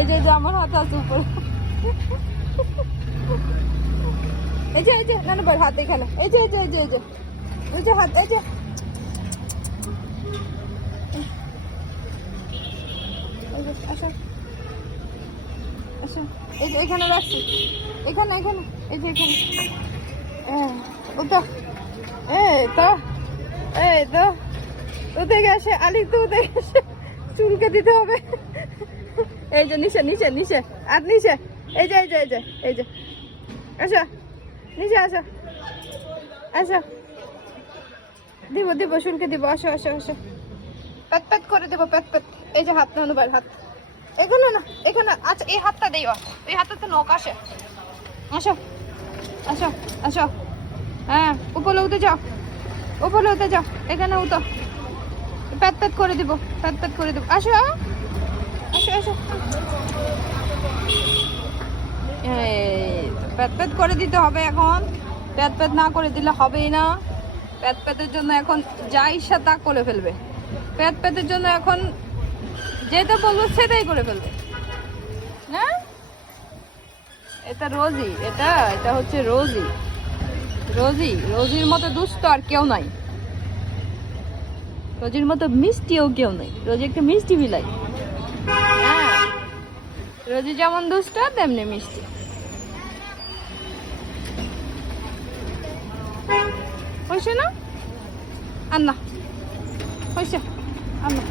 এই যে আমার হাত আছে উপরে, এই যে নানু ভাই হাত এখানে, এই যে এই যে হাত, এই যে আসো আসো, এই যে এখানে রাখছি, এখানে এই যে এখানে, ওটা এই তো উঠে গেছে, আলি তো উঠে গেছে, চুলকে দিতে হবে। এই যে নিচে আর নিচে, এই যে আসো নিচে, আসো দিব চুলকে দিব, আসো প্যাট করে দেবো, প্যাট। এই যে হাত, নানু ভাইয়ের হাত, এখানে আচ্ছা এই হাতটা দেও, এই হাতটাতে নখ আসে, আসো হ্যাঁ, উপরে উঠে যাও, এখানে উঠো, প্যাট করে দিব, আসো প্যাট করে দিতে হবে এখন, প্যাট না করে দিলে হবেই না। প্যাটের জন্য এখন যা ইচ্ছা তা করে ফেলবে, প্যাটের জন্য এখন যেটা বলবো সেটাই করে ফেলবে না। এটা রোজি, এটা হচ্ছে রোজির মতো দুষ্ট আর কেউ নাই, রোজির মতো মিষ্টিও কেউ নেই। রোজি একটা মিষ্টি বিলাই, হ্যাঁ রোজি যেমন দুষ্ট তেমনি মিষ্টি। হয়েছে না? আন্না হয়েছে, আন্না।